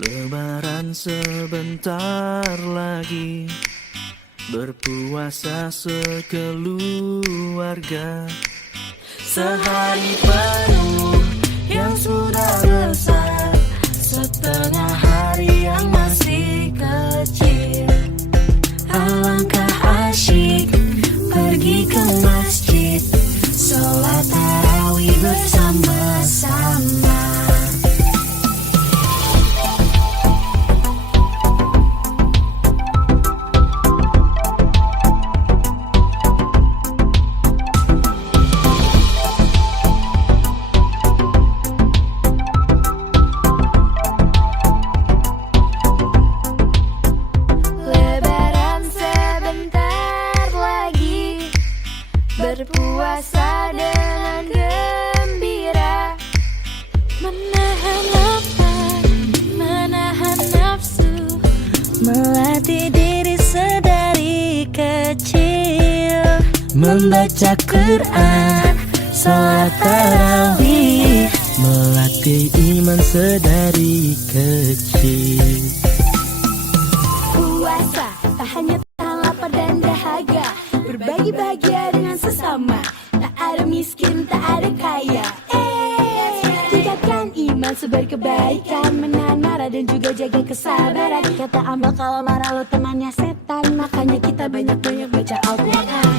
Lebaran sebentar lagi, berpuasa sekeluarga. Sehari penuh yang sudah besar, setengah hari yang masih kecil. Alangkah asyik pergi ke masjid, sholat tarawih bersama-sama. Berpuasa dengan gembira, menahan lapar, menahan nafsu, melatih diri sedari kecil, membaca Quran, sholat tarawih, melatih iman sedari kecil. Puasa tak hanya tahan lapar dan dahaga, berbagi bahagia dengan sesama. Tak ada miskin, tak ada kaya. Tingkatkan iman, sebar kebaikan, menahan marah dan juga jaga kesabaran. Kata Amba, kalau marah lo temannya setan, makanya kita banyak-banyak baca Al-Quran.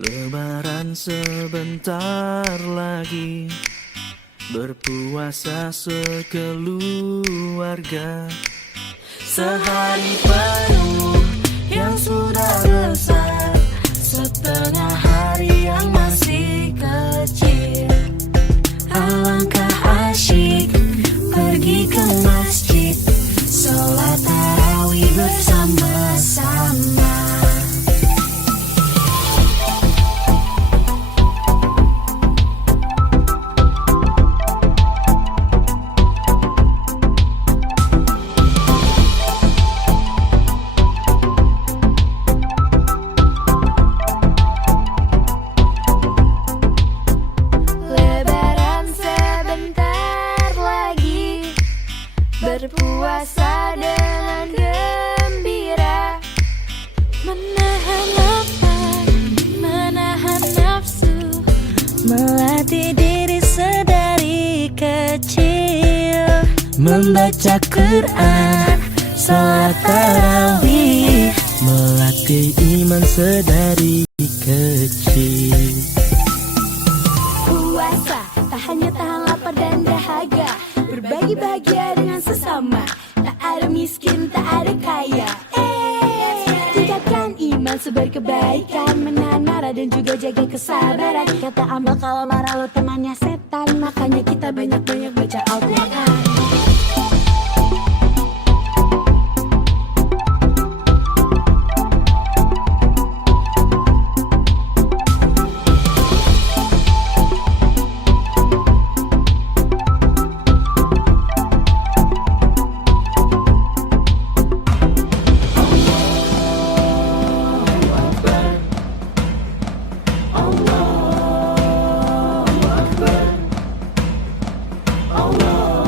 Lebaran sebentar lagi, berpuasa sekeluarga. Sehari penuh yang sudah besar, setengah hari yang masih kecil. Alangkah asyik pergi ke masjid, sholat tarawih bersama-sama. Berpuasa dengan gembira, menahan lapar, menahan nafsu, melatih diri sedari kecil, membaca Quran, sholat tarawih, melatih iman sedari kecil. Puasa tak hanya tahan lapar dan dahaga, berbagi bahagia dengan sesama. Tak ada miskin, tak ada kaya. Tingkatkan iman, sebar kebaikan, menahan marah dan juga jaga kesabaran. Kata Amba, kalau marah lo temannya setan, makanya kita banyak-banyak baca Al-Quran. Allah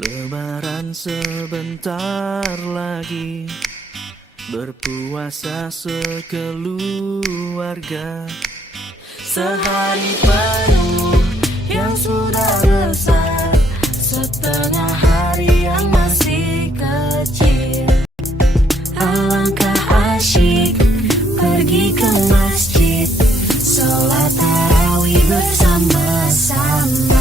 Lebaran sebentar lagi, berpuasa sekeluarga. Sehari penuh yang sudah besar, setengah hari yang masih kecil. Alangkah asyik pergi ke masjid, sholat tarawih bersama-sama.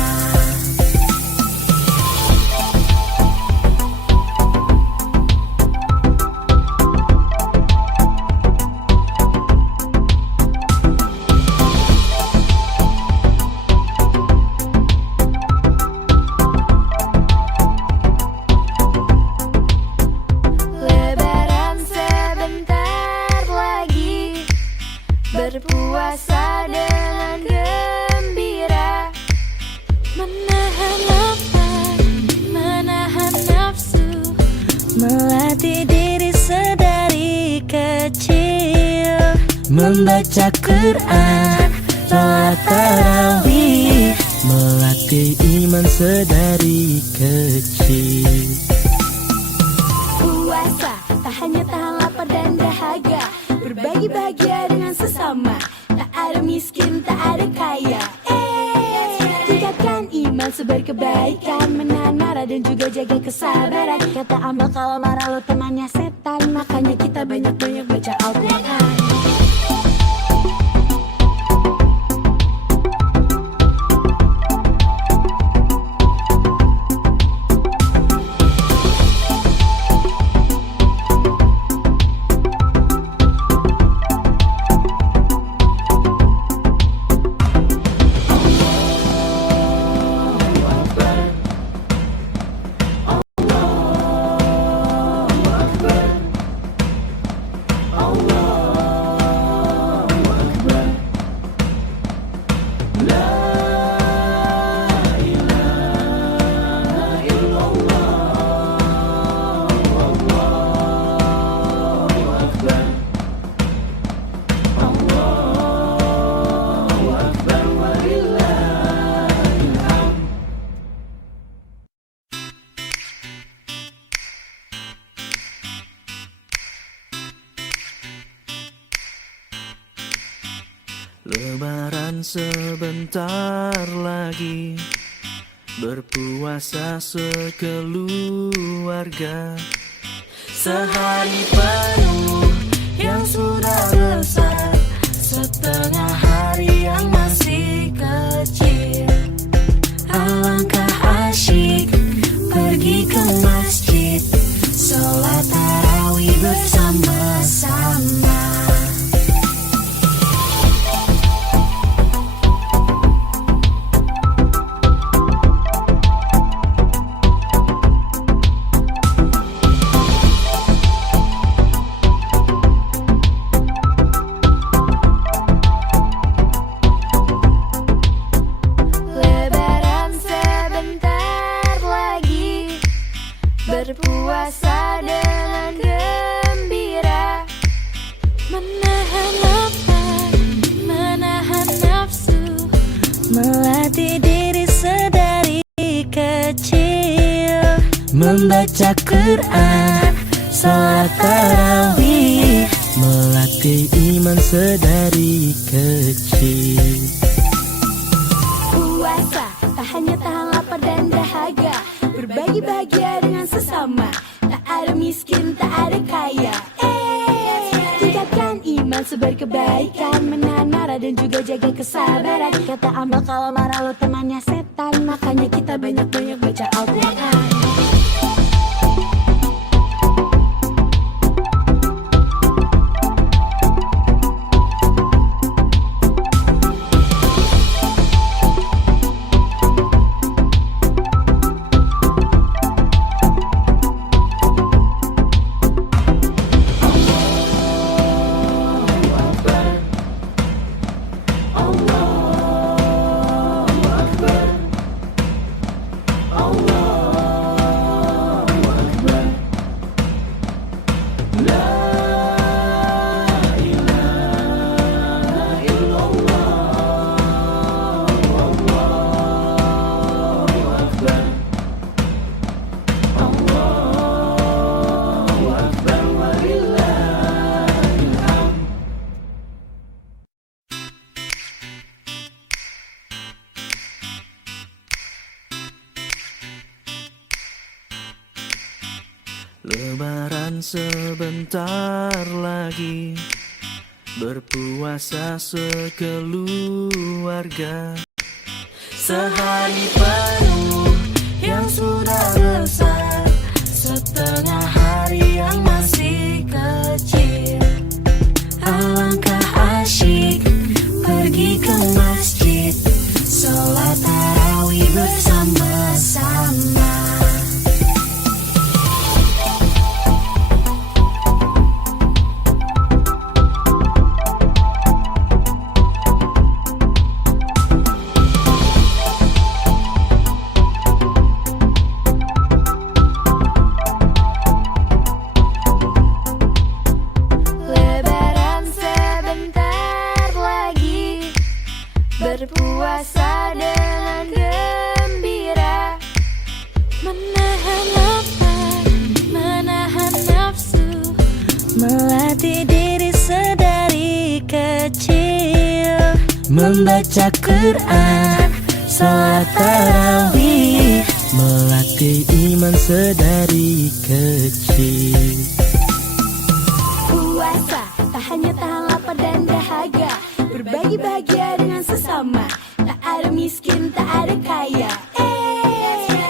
Berpuasa dengan gembira, menahan lapar, menahan nafsu, melatih diri sedari kecil. Membaca Quran, sholat tarawih, melatih iman sedari kecil. Puasa tak hanya tahan lapar dan dahaga, berbagi bahagia dengan sesama. Tak ada miskin, tak ada kaya. Tingkatkan iman, sebar kebaikan, menahan marah dan juga jaga kesabaran. Kata amal kalau marah lo temannya setan, makanya kita banyak-banyak baca Al-Quran. Lebaran sebentar lagi, berpuasa sekeluarga. Sehari penuh yang sudah besar, setengah hari yang masih kecil. Alangkah asyik pergi ke masjid, sholat tarawih bersama-sama. Berpuasa dengan gembira, menahan lapar, menahan nafsu, melatih diri sedari kecil. Membaca Quran, sholat tarawih, melatih iman sedari kecil. Puasa tak hanya tahan lapar dan dahaga, berbagi bahagia dengan sesama. Tak ada miskin, tak ada kaya. Tingkatkan iman, sebar kebaikan, menahan marah dan juga jaga kesabaran. Kata amal kalau marah lo temannya setan, makanya kita banyak-banyak baca Al-Quran. Allah Lebaran sebentar lagi, berpuasa sekeluarga. Sehari penuh yang sudah besar, setengah hari yang masih kecil. Alangkah asyik pergi ke masjid, sholat tarawih bersama-sama. Berpuasa dengan gembira, menahan lapar, menahan nafsu, melatih diri sedari kecil. Membaca Quran, salat tarawih, melatih iman sedari kecil. Puasa tak hanya tahan lapar dan dahaga, berbagi bahagia dengan sesama. Tak ada miskin, tak ada kaya.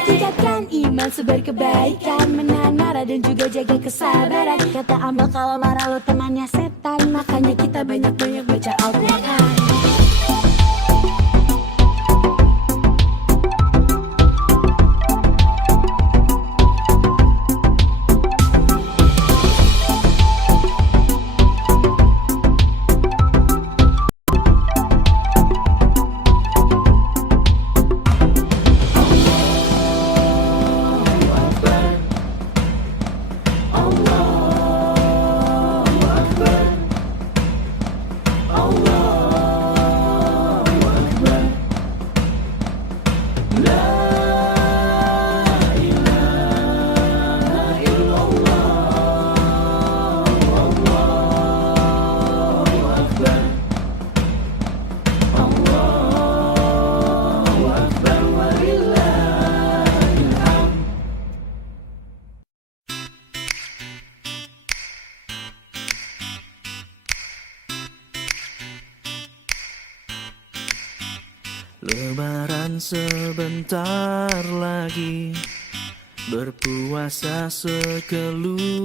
Tingkatkan iman, sebar kebaikan, menahan marah dan juga jaga kesabaran. Kata Amal, kalau marah lo temannya setan, makanya kita banyak-banyak baca Al-Quran. Lebaran sebentar lagi, berpuasa sekeluarga.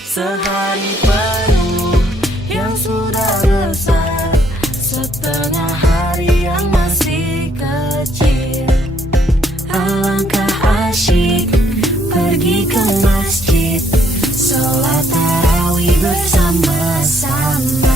Sehari penuh yang sudah besar, setengah hari yang masih kecil. Alangkah asyik pergi ke masjid, sholat tarawih bersama-sama.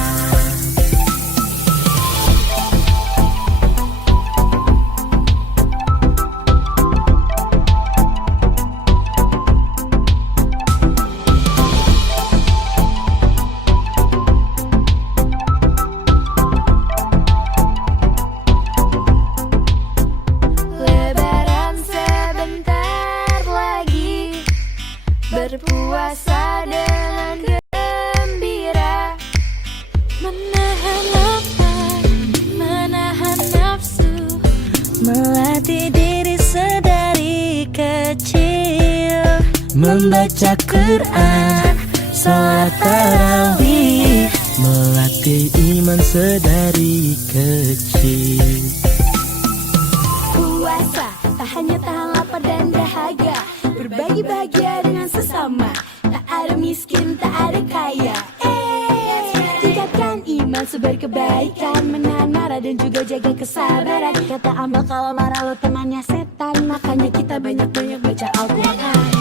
Berpuasa dengan gembira, menahan lapar, menahan nafsu, melatih diri sedari kecil. Membaca Quran, salat tarawih, melatih iman sedari kecil. Puasa tak hanya tahan lapar dan dahaga, berbagi bahagia dengan sesama. Tak ada miskin, tak ada kaya. Tingkatkan iman, sebar kebaikan, menahan marah dan juga jaga kesabaran. Kata Amal, kalau marah lo temannya setan, makanya kita banyak-banyak baca Al-Quran.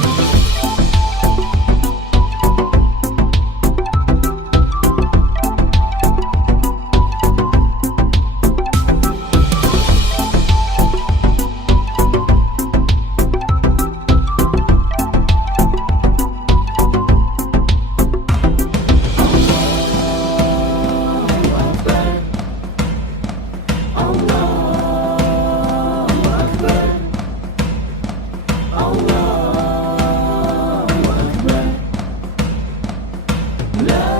Allah